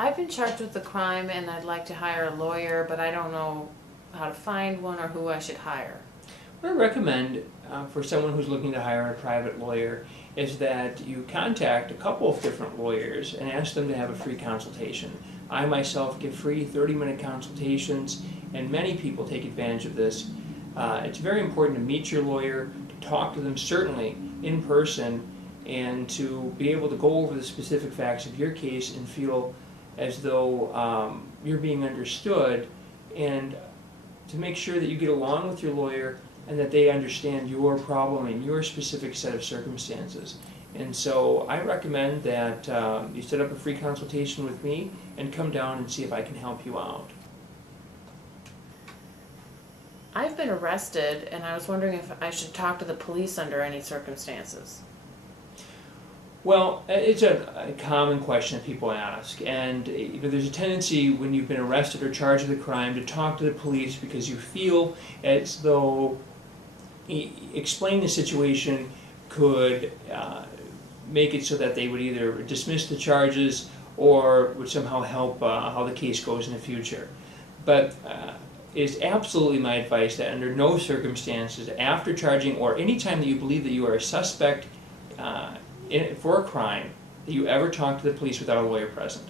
I've been charged with a crime and I'd like to hire a lawyer, but I don't know how to find one or who I should hire. What I recommend for someone who's looking to hire a private lawyer is that you contact a couple of different lawyers and ask them to have a free consultation. I myself give free 30-minute consultations, and many people take advantage of this. It's very important to meet your lawyer, to talk to them certainly in person, and to be able to go over the specific facts of your case and feel as though you're being understood, and to make sure that you get along with your lawyer and that they understand your problem and your specific set of circumstances. And so I recommend that you set up a free consultation with me and come down and see if I can help you out. I've been arrested and I was wondering if I should talk to the police under any circumstances. Well, it's a common question that people ask, and there's a tendency when you've been arrested or charged with a crime to talk to the police because you feel as though explaining the situation could make it so that they would either dismiss the charges or would somehow help how the case goes in the future. But it's absolutely my advice that under no circumstances, after charging or any time that you believe that you are a suspect for a crime, that you ever talk to the police without a lawyer present.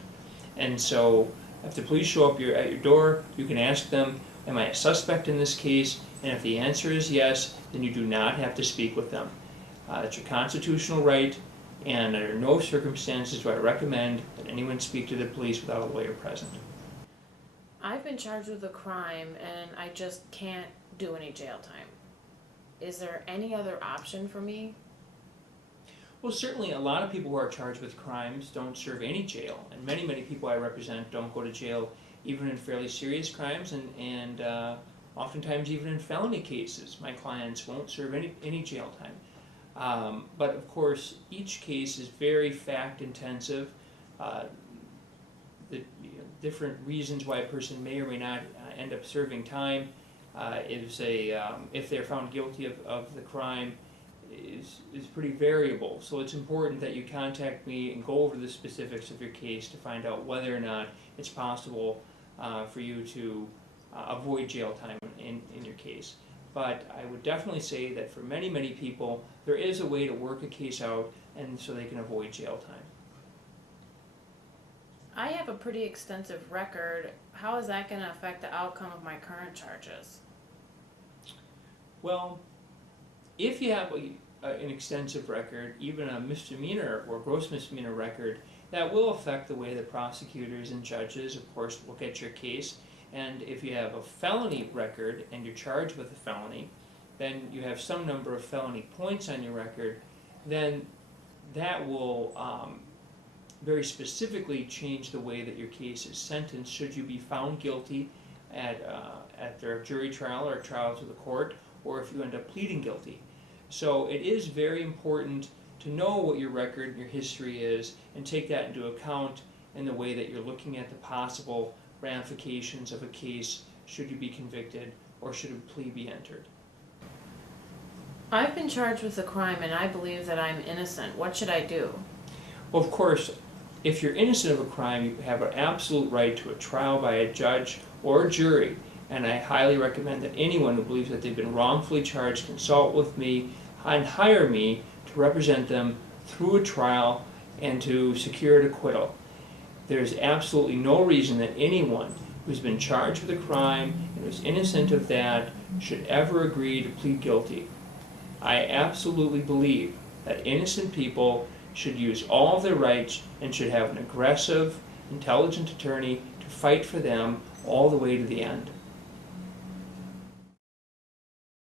And so if the police show up at your door, you can ask them, am I a suspect in this case? And if the answer is yes, then you do not have to speak with them. It's your constitutional right, and under no circumstances do I recommend that anyone speak to the police without a lawyer present. I've been charged with a crime and I just can't do any jail time. Is there any other option for me? Well, certainly a lot of people who are charged with crimes don't serve any jail, and many people I represent don't go to jail even in fairly serious crimes, and oftentimes even in felony cases. My clients won't serve any jail time. But of course, each case is very fact intensive. The different reasons why a person may or may not end up serving time if they're found guilty of the crime is pretty variable. So it's important that you contact me and go over the specifics of your case to find out whether or not it's possible for you to avoid jail time in your case. But I would definitely say that for many people, there is a way to work a case out and so they can avoid jail time. I have a pretty extensive record. How is that going to affect the outcome of my current charges? Well, if you have an extensive record, even a misdemeanor or gross misdemeanor record, that will affect the way that prosecutors and judges, of course, look at your case. And if you have a felony record and you're charged with a felony, then you have some number of felony points on your record, then that will very specifically change the way that your case is sentenced should you be found guilty at their jury trial or trial to the court, or if you end up pleading guilty. So it is very important to know what your record and your history is and take that into account in the way that you're looking at the possible ramifications of a case should you be convicted or should a plea be entered. I've been charged with a crime and I believe that I'm innocent. What should I do? Well, of course, if you're innocent of a crime, you have an absolute right to a trial by a judge or a jury, and I highly recommend that anyone who believes that they've been wrongfully charged consult with me and hire me to represent them through a trial and to secure an acquittal. There's absolutely no reason that anyone who's been charged with a crime and who's innocent of that should ever agree to plead guilty. I absolutely believe that innocent people should use all of their rights and should have an aggressive, intelligent attorney to fight for them all the way to the end.